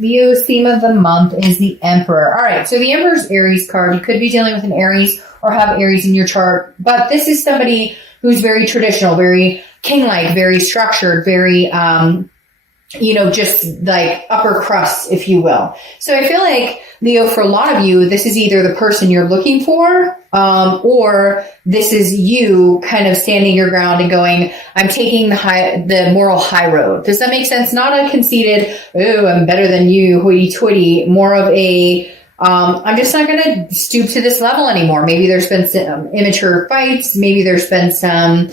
Leo's theme of the month is the Emperor. All right, so the Emperor's Aries card. You could be dealing with an Aries or have Aries in your chart, but this is somebody who's very traditional, very king-like, very structured, very, just like upper crust, if you will. So I feel like, Leo, for a lot of you, this is either the person you're looking for, or this is you kind of standing your ground and going, I'm taking the moral high road. Does that make sense? Not a conceited, oh, I'm better than you, hoity-toity, more of a, I'm just not going to stoop to this level anymore. Maybe there's been some immature fights. Maybe there's been some,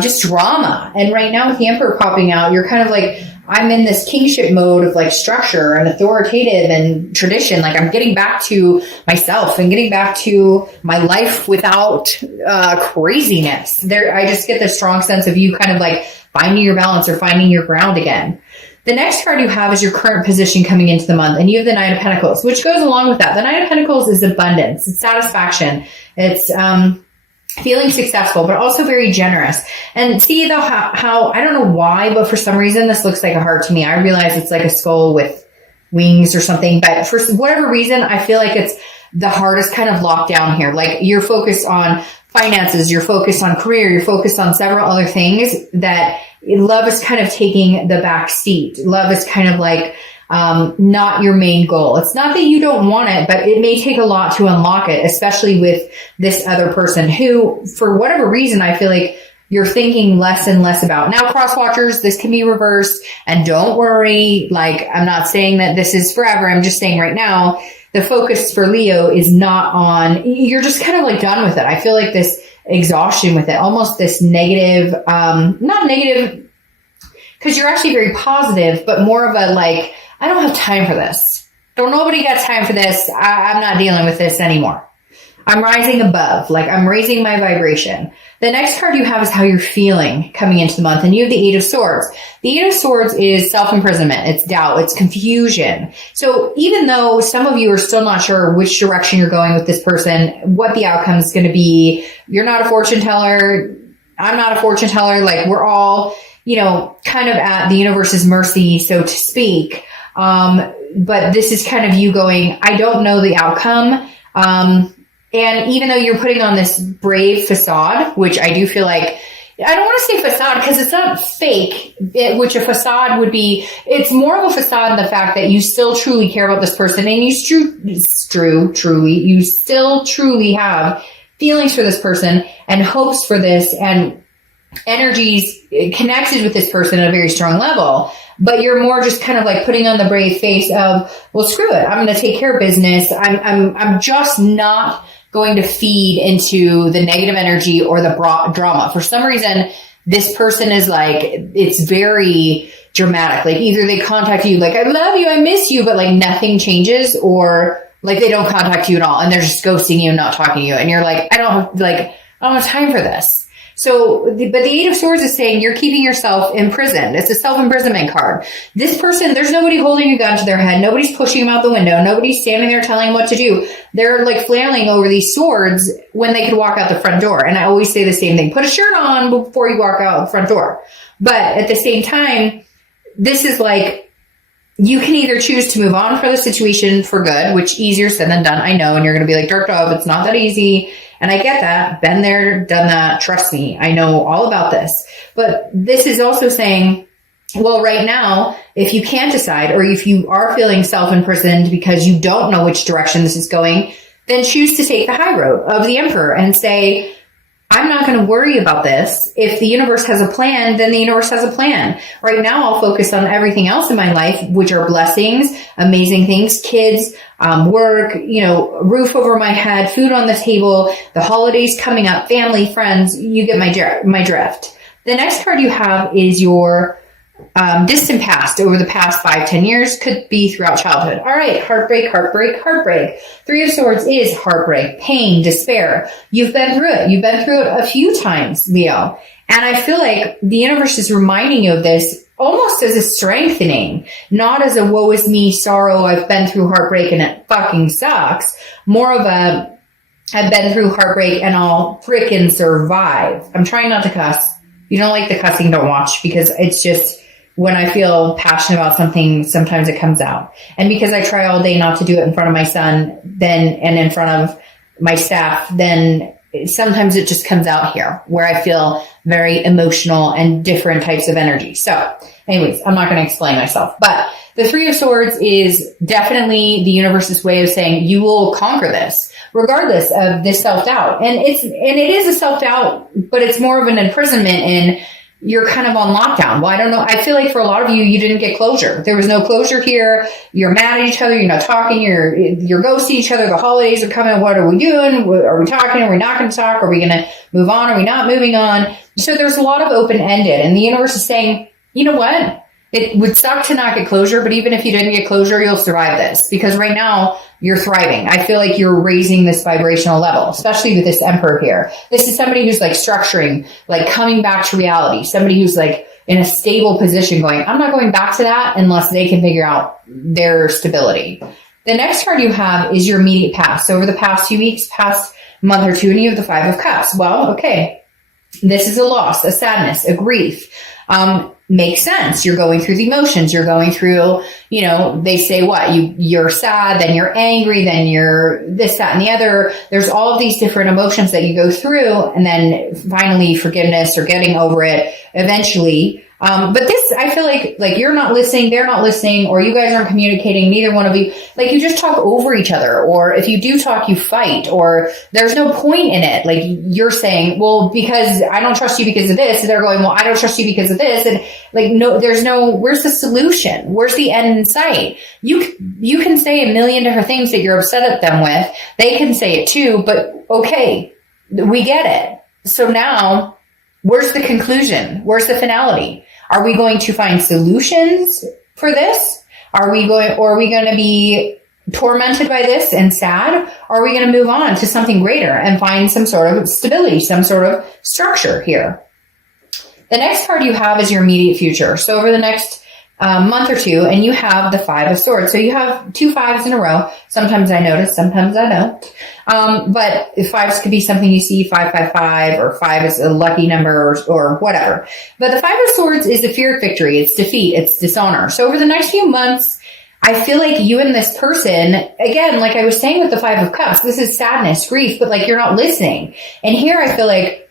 just drama. And right now with the Emperor popping out, you're kind of like, I'm in this kingship mode of like structure and authoritative and tradition. Like I'm getting back to myself and getting back to my life without craziness. I just get this strong sense of you kind of like finding your balance or finding your ground again. The next card you have is your current position coming into the month, and you have the Knight of Pentacles, which goes along with that. The Knight of Pentacles is abundance, it's satisfaction, it's feeling successful, but also very generous. And see though how I don't know why, but for some reason this looks like a heart to me. I realize it's like a skull with wings or something, but for whatever reason, I feel like it's the heart is kind of locked down here. Like you're focused on finances, you're focused on career, you're focused on several other things that love is kind of taking the back seat. Love is kind of like not your main goal. It's not that you don't want it, but it may take a lot to unlock it, especially with this other person who, for whatever reason, I feel like you're thinking less and less about. Now, cross watchers, this can be reversed, and don't worry. Like, I'm not saying that this is forever. I'm just saying right now, the focus for Leo is not on, you're just kind of like done with it. I feel like this exhaustion with it, almost this negative, not negative, because you're actually very positive, but more of a like, I don't have time for this. Don't nobody got time for this. I'm not dealing with this anymore. I'm rising above, like I'm raising my vibration. The next card you have is how you're feeling coming into the month, and you have the Eight of Swords. The Eight of Swords is self-imprisonment, it's doubt, it's confusion. So even though some of you are still not sure which direction you're going with this person, what the outcome is going to be, you're not a fortune teller, I'm not a fortune teller, like we're all, kind of at the universe's mercy, so to speak. But this is kind of you going, I don't know the outcome. And even though you're putting on this brave facade, which I do feel like, I don't want to say facade because it's not fake, which a facade would be, it's more of a facade in the fact that you still truly care about this person, and you still truly have feelings for this person and hopes for this and energies connected with this person at a very strong level. But you're more just kind of like putting on the brave face of, well, screw it. I'm going to take care of business. I'm just not going to feed into the negative energy or the drama. For some reason, this person is like, it's very dramatic. Like either they contact you like, I love you, I miss you, but like nothing changes, or like they don't contact you at all and they're just ghosting you and not talking to you. And you're like, I don't have time for this. So, but the Eight of Swords is saying you're keeping yourself imprisoned. It's a self-imprisonment card. This person, there's nobody holding a gun to their head. Nobody's pushing them out the window. Nobody's standing there telling them what to do. They're like flailing over these swords when they could walk out the front door. And I always say the same thing. Put a shirt on before you walk out the front door. But at the same time, this is like, you can either choose to move on for the situation for good, which easier said than done. I know. And you're going to be like, Dark Dove, it's not that easy. And I get that. Been there, done that. Trust me. I know all about this. But this is also saying, well, right now, if you can't decide, or if you are feeling self-imprisoned because you don't know which direction this is going, then choose to take the high road of the Emperor and say, I'm not going to worry about this. If the universe has a plan, then the universe has a plan. Right now, I'll focus on everything else in my life, which are blessings, amazing things, kids, work, roof over my head, food on the table, the holidays coming up, family, friends. You get my drift. The next card you have is your distant past, over the past 5-10 years, could be throughout childhood. All right, heartbreak. Three of Swords is heartbreak, pain, despair. You've been through it. You've been through it a few times, Leo. And I feel like the universe is reminding you of this almost as a strengthening, not as a woe is me, sorrow, I've been through heartbreak and it fucking sucks. More of a, I've been through heartbreak and I'll frickin' survive. I'm trying not to cuss. You don't like the cussing, don't watch, because it's just, when I feel passionate about something, sometimes it comes out. And because I try all day not to do it in front of my son, and in front of my staff, then sometimes it just comes out here where I feel very emotional and different types of energy. So anyways, I'm not going to explain myself, but the Three of Swords is definitely the universe's way of saying you will conquer this regardless of this self-doubt. And it is a self-doubt, but it's more of an imprisonment, and you're kind of on lockdown. Well, I don't know. I feel like for a lot of you, you didn't get closure. There was no closure here. You're mad at each other. You're not talking. You're ghosting each other. The holidays are coming. What are we doing? Are we talking? Are we not going to talk? Are we going to move on? Are we not moving on? So there's a lot of open-ended, and the universe is saying, you know what? It would suck to not get closure, but even if you didn't get closure, you'll survive this, because right now you're thriving. I feel like you're raising this vibrational level, especially with this Emperor here. This is somebody who's like structuring, like coming back to reality, somebody who's like in a stable position going, I'm not going back to that unless they can figure out their stability. The next card you have is your immediate past. So over the past few weeks, past month or two, and you have the Five of Cups. Well, okay, this is a loss, a sadness, a grief. Makes sense. You're going through the emotions. You're going through, they say what? You're sad, then you're angry, then you're this, that, and the other. There's all of these different emotions that you go through, and then finally forgiveness or getting over it eventually. But this, I feel like you're not listening, they're not listening, or you guys aren't communicating, neither one of you. Like, you just talk over each other, or if you do talk, you fight, or there's no point in it. Like, you're saying, well, because I don't trust you because of this, and they're going, well, I don't trust you because of this. And like, no, where's the solution? Where's the end in sight? You can say a million different things that you're upset at them with. They can say it too, but okay, we get it. So now, where's the conclusion? Where's the finality? Are we going to find solutions for this? Are we going to be tormented by this and sad? Or are we going to move on to something greater and find some sort of stability, some sort of structure here? The next card you have is your immediate future. So over the next month or two, and you have the Five of Swords. So you have 2 5s in a row. Sometimes I notice, sometimes I don't. But fives could be something you see, 555, or 5 is a lucky number, or whatever. But the Five of Swords is the fear of victory. It's defeat. It's dishonor. So over the next few months, I feel like you and this person, again, like I was saying with the Five of Cups, this is sadness, grief, but like you're not listening. And here I feel like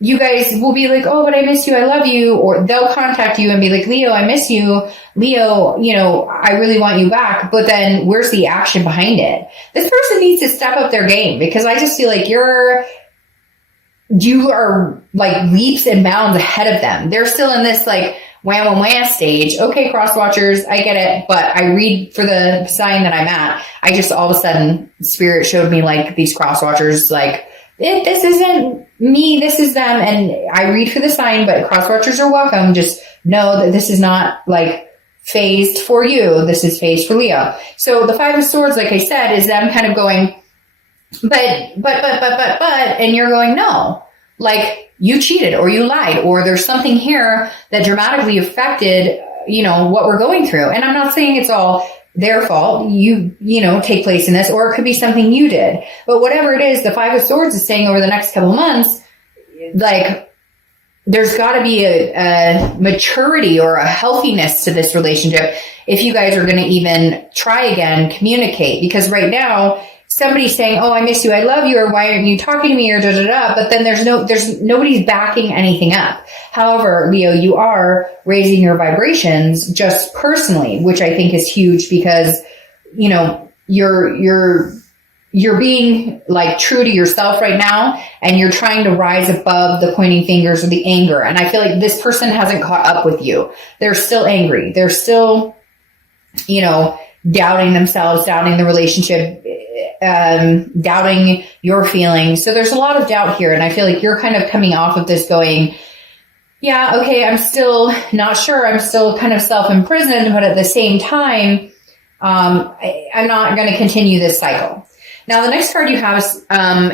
you guys will be like, oh, but I miss you, I love you. Or they'll contact you and be like, Leo, I miss you. Leo, I really want you back. But then where's the action behind it? This person needs to step up their game, because I just feel like you are like leaps and bounds ahead of them. They're still in this like wham stage. Okay, cross watchers, I get it. But I read for the sign that I'm at. I just all of a sudden, Spirit showed me like these cross watchers, like, this isn't me, this is them. And I read for the sign, but cross watchers are welcome. Just know that this is not like phased for you. This is phased for Leo. So the Five of Swords, like I said, is them kind of going, but, and you're going, no, like you cheated or you lied, or there's something here that dramatically affected, what we're going through. And I'm not saying it's all their fault, take place in this, or it could be something you did. But whatever it is, the Five of Swords is saying over the next couple of months, like, there's got to be a maturity or a healthiness to this relationship if you guys are going to even try again, communicate. Because right now, somebody's saying, oh, I miss you, I love you, or why aren't you talking to me, or da-da-da, but then there's nobody's backing anything up. However, Leo, you are raising your vibrations just personally, which I think is huge, because, you're being like true to yourself right now, and you're trying to rise above the pointing fingers or the anger. And I feel like this person hasn't caught up with you. They're still angry. They're still, doubting themselves, doubting the relationship, doubting your feelings. So there's a lot of doubt here. And I feel like you're kind of coming off of this going, yeah, okay, I'm still not sure. I'm still kind of self-imprisoned, but at the same time, I'm not going to continue this cycle. Now, the next card you have is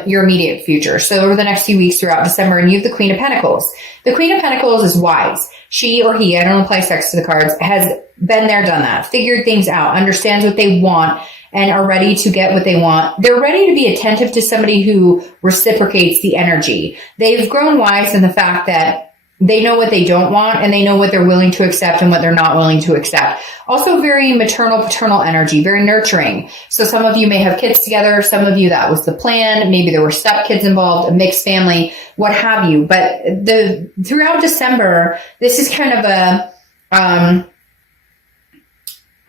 your immediate future. So over the next few weeks throughout December, and you have the Queen of Pentacles. The Queen of Pentacles is wise. She or he, I don't apply sex to the cards, has been there, done that, figured things out, understands what they want, and are ready to get what they want. They're ready to be attentive to somebody who reciprocates the energy. They've grown wise in the fact that they know what they don't want, and they know what they're willing to accept and what they're not willing to accept. Also very maternal, paternal energy, very nurturing. So some of you may have kids together. Some of you, that was the plan. Maybe there were stepkids involved, a mixed family, what have you. But throughout December, this is kind of a,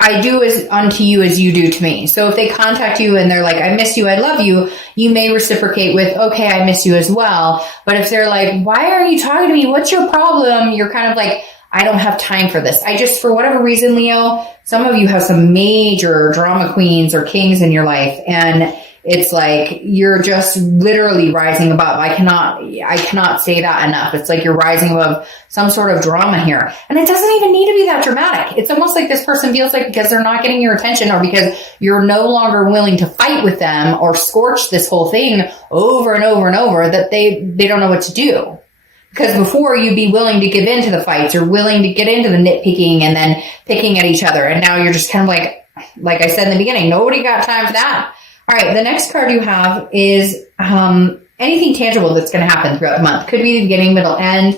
I do as unto you as you do to me. So if they contact you and they're like, I miss you, I love you, you may reciprocate with, okay, I miss you as well. But if they're like, why are you talking to me? What's your problem? You're kind of like, I don't have time for this. I just, for whatever reason, Leo, some of you have some major drama queens or kings in your life. And it's like, you're just literally rising above. I cannot say that enough. It's like you're rising above some sort of drama here. And it doesn't even need to be that dramatic. It's almost like this person feels like because they're not getting your attention, or because you're no longer willing to fight with them or scorch this whole thing over and over and over, that they don't know what to do. Because before, you'd be willing to give in to the fights, or willing to get into the nitpicking and then picking at each other. And now you're just kind of like I said in the beginning, nobody got time for that. All right, the next card you have is anything tangible that's going to happen throughout the month. Could be the beginning, middle, end.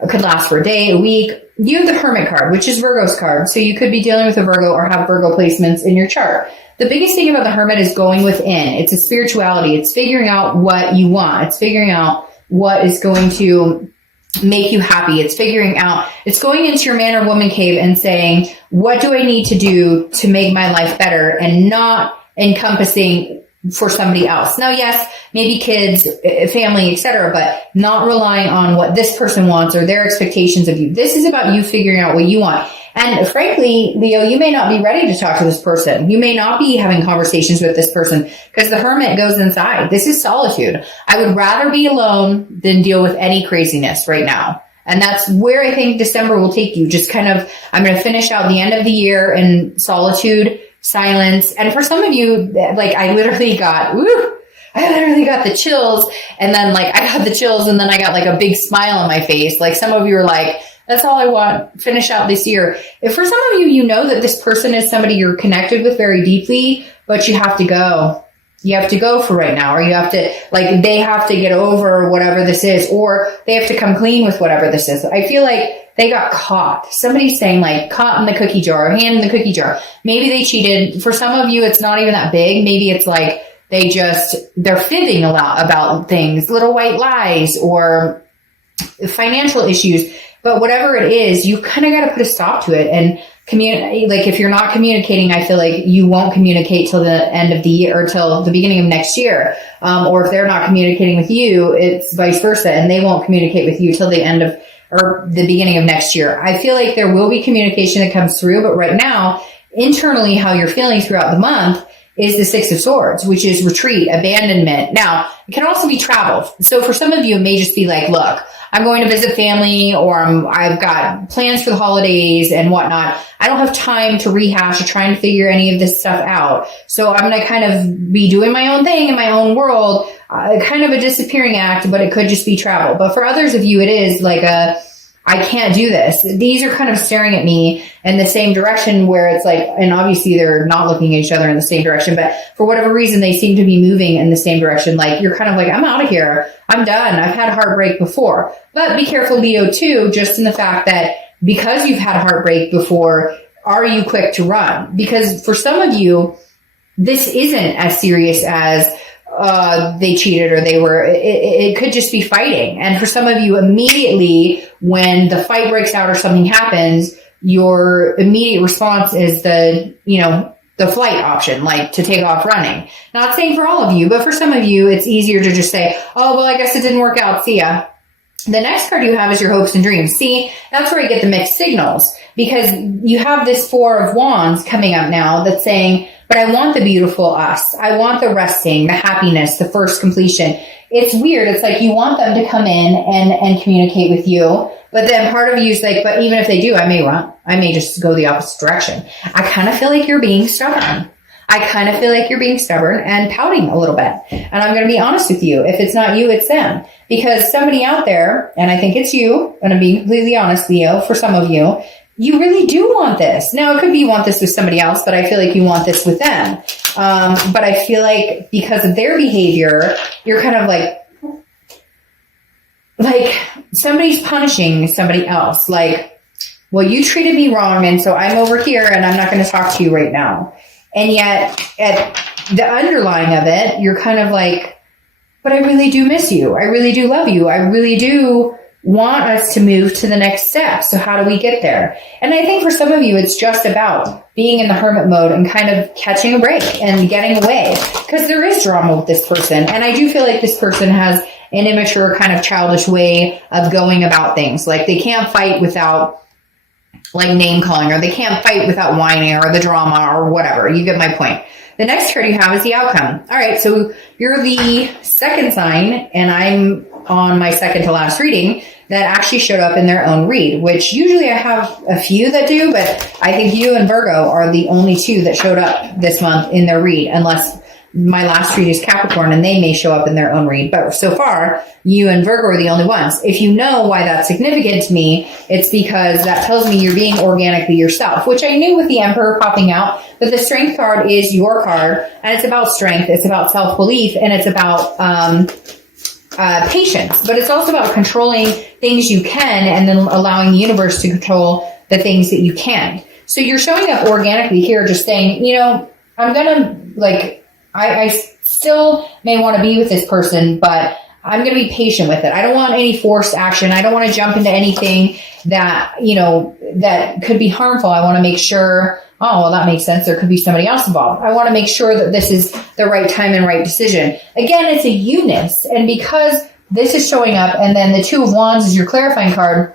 It could last for a day, a week. You have the Hermit card, which is Virgo's card. So you could be dealing with a Virgo or have Virgo placements in your chart. The biggest thing about the Hermit is going within. It's a spirituality. It's figuring out what you want. It's figuring out what is going to make you happy. It's figuring out, it's going into your man or woman cave and saying, what do I need to do to make my life better, and not encompassing for somebody else. Now, yes, maybe kids, family, etc., but not relying on what this person wants or their expectations of you. This is about you figuring out what you want. And frankly, Leo, you may not be ready to talk to this person. You may not be having conversations with this person, because the Hermit goes inside. This is solitude. I would rather be alone than deal with any craziness right now. And that's where I think December will take you. Just kind of, I'm going to finish out the end of the year in solitude, silence. And for some of you, like I literally got the chills, and then like I got the chills, and then I got like a big smile on my face. Like some of you are like, that's all I want, finish out this year. If for some of you, you know that this person is somebody you're connected with very deeply, but you have to go. You have to go for right now, or you have to, like, they have to get over whatever this is, or they have to come clean with whatever this is. I feel like they got caught. Somebody's saying like caught in the cookie jar, hand in the cookie jar. Maybe they cheated. For some of you, it's not even that big. Maybe it's like they're fibbing a lot about things, little white lies or financial issues. But whatever it is, you kind of got to put a stop to it and communicate. Like if you're not communicating, I feel like you won't communicate till the end of the year or till the beginning of next year. Or if they're not communicating with you, it's vice versa, and they won't communicate with you till the end of or the beginning of next year. I feel like there will be communication that comes through, but right now, internally, how you're feeling throughout the month is the Six of Swords, which is retreat, abandonment. Now, it can also be travel. So for some of you, it may just be like, look, I'm going to visit family, or I've got plans for the holidays and whatnot. I don't have time to rehash or try and figure any of this stuff out. So I'm going to kind of be doing my own thing in my own world, kind of a disappearing act, but it could just be travel. But for others of you, it is like I can't do this. These are kind of staring at me in the same direction, where it's like, and obviously they're not looking at each other in the same direction, but for whatever reason, they seem to be moving in the same direction. Like you're kind of like, I'm out of here. I'm done. I've had heartbreak before. But be careful, Leo, too, just in the fact that because you've had heartbreak before, are you quick to run? Because for some of you, this isn't as serious as they cheated or they were, it could just be fighting. And for some of you, immediately when the fight breaks out or something happens, your immediate response is the flight option, like to take off running. Not saying for all of you, but for some of you, it's easier to just say, oh, well, I guess it didn't work out. See ya. The next card you have is your hopes and dreams. See, that's where I get the mixed signals, because you have this Four of Wands coming up now that's saying, but I want the beautiful us. I want the resting, the happiness, the first completion. It's weird. It's like you want them to come in and communicate with you. But then part of you is like, but even if they do, I may run. I may just go the opposite direction. I kind of feel like you're being stubborn. And pouting a little bit. And I'm going to be honest with you. If it's not you, it's them. Because somebody out there, and I think it's you, and I'm being completely honest, Leo, for some of you, you really do want this. Now, it could be you want this with somebody else, but I feel like you want this with them. But I feel like because of their behavior, you're kind of like, like somebody's punishing somebody else. Like, well, you treated me wrong, and so I'm over here and I'm not going to talk to you right now. And yet at the underlying of it, you're kind of like, but I really do miss you. I really do love you. I really do want us to move to the next step. So how do we get there? And I think for some of you, it's just about being in the hermit mode and kind of catching a break and getting away, because there is drama with this person. And I do feel like this person has an immature kind of childish way of going about things. Like they can't fight without like name calling, or they can't fight without whining or the drama or whatever. You get my point. The next card you have is the outcome. All right, so you're the second sign, and I'm on my second to last reading that actually showed up in their own read, which usually I have a few that do, but I think you and Virgo are the only two that showed up this month in their read, unless my last read is Capricorn and they may show up in their own read. But so far, you and Virgo are the only ones. If you know why that's significant to me, it's because that tells me you're being organically yourself, which I knew with the Emperor popping out. But the Strength card is your card, and it's about strength, it's about self-belief, and it's about patience. But it's also about controlling things you can and then allowing the universe to control the things that you can't. So you're showing up organically here, just saying, you know, I'm going to like, I still may want to be with this person, but I'm going to be patient with it. I don't want any forced action. I don't want to jump into anything that, you know, that could be harmful. I want to make sure, oh, well, that makes sense. There could be somebody else involved. I want to make sure that this is the right time and right decision. Again, it's a you-ness. And because this is showing up, and then the Two of Wands is your clarifying card,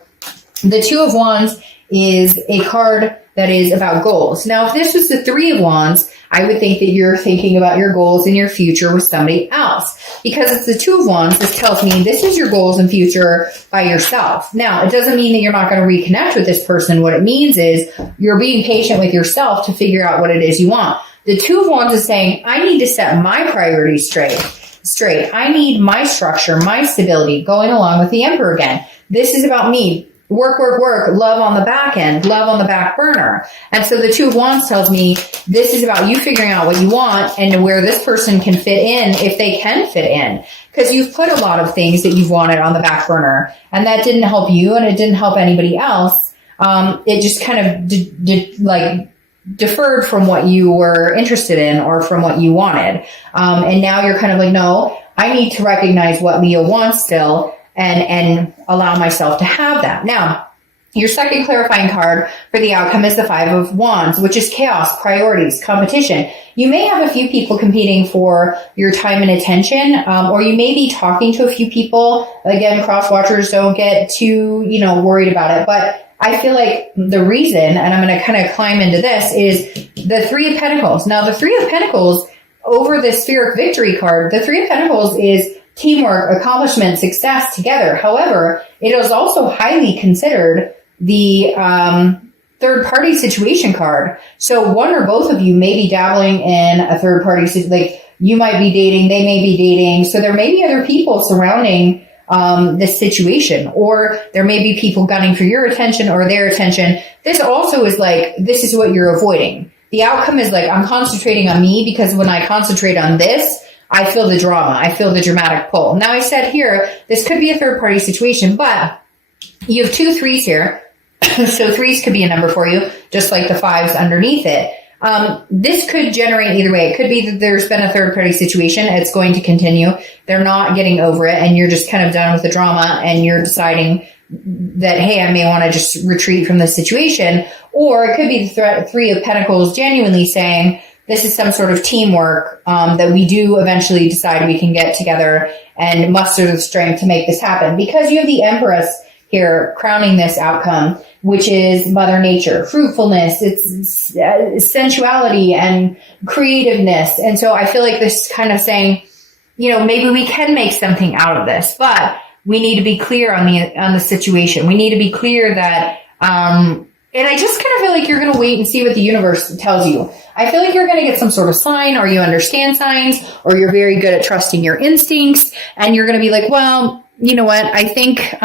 the Two of Wands is a card that is about goals. Now, if this was the Three of Wands, I would think that you're thinking about your goals in your future with somebody else. Because it's the Two of Wands, this tells me this is your goals and future by yourself. Now, it doesn't mean that you're not going to reconnect with this person. What it means is you're being patient with yourself to figure out what it is you want. The Two of Wands is saying, I need to set my priorities straight. I need my structure, my stability, going along with the Emperor again. This is about me. Work, love on the back end, love on the back burner. And so the Two of Wands tells me this is about you figuring out what you want and where this person can fit in, if they can fit in. Because you've put a lot of things that you've wanted on the back burner, and that didn't help you and it didn't help anybody else. It just kind of deferred from what you were interested in or from what you wanted. And now you're kind of like, no, I need to recognize what Leo wants still, and allow myself to have that. Now, your second clarifying card for the outcome is the Five of Wands, which is chaos, priorities, competition. You may have a few people competing for your time and attention, or you may be talking to a few people. Again, cross watchers, don't get too, worried about it. But I feel like the reason, and I'm going to kind of climb into this, is the Three of Pentacles. Now, the Three of Pentacles over the Spheric Victory card, the Three of Pentacles is teamwork, accomplishment, success together. However, it is also highly considered the third-party situation card. So one or both of you may be dabbling in a third-party, like you might be dating, they may be dating. So there may be other people surrounding this situation, or there may be people gunning for your attention or their attention. This also is like, this is what you're avoiding. The outcome is like, I'm concentrating on me, because when I concentrate on this, I feel the drama. I feel the dramatic pull. Now, I said here, this could be a third-party situation, but you have 2 threes here. So threes could be a number for you, just like the fives underneath it. This could generate either way. It could be that there's been a third-party situation. It's going to continue. They're not getting over it, and you're just kind of done with the drama, and you're deciding that, hey, I may want to just retreat from this situation. Or it could be the Three of Pentacles genuinely saying, this is some sort of teamwork that we do eventually decide we can get together and muster the strength to make this happen. Because you have the Empress here crowning this outcome, which is Mother Nature, fruitfulness, it's sensuality and creativeness. And so I feel like this is kind of saying, maybe we can make something out of this, but we need to be clear on the situation. We need to be clear that, and I just kind of feel like you're going to wait and see what the universe tells you. I feel like you're going to get some sort of sign, or you understand signs, or you're very good at trusting your instincts, and you're going to be like, well, you know what? I think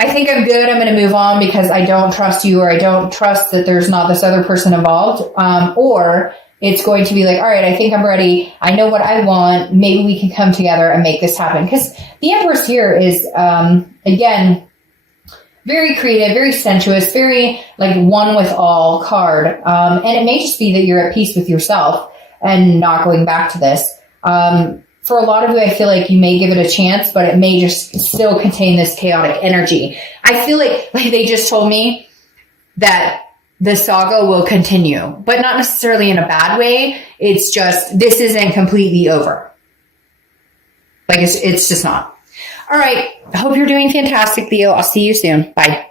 I think I'm good. I'm going to move on because I don't trust you, or I don't trust that there's not this other person involved. Or it's going to be like, all right, I think I'm ready. I know what I want. Maybe we can come together and make this happen. Because the Empress here is, again, very creative, very sensuous, very like one with all card. And it may just be that you're at peace with yourself and not going back to this. For a lot of you, I feel like you may give it a chance, but it may just still contain this chaotic energy. I feel like they just told me that the saga will continue, but not necessarily in a bad way. It's just, this isn't completely over. Like it's just not. All right. I hope you're doing fantastic, Leo. I'll see you soon. Bye.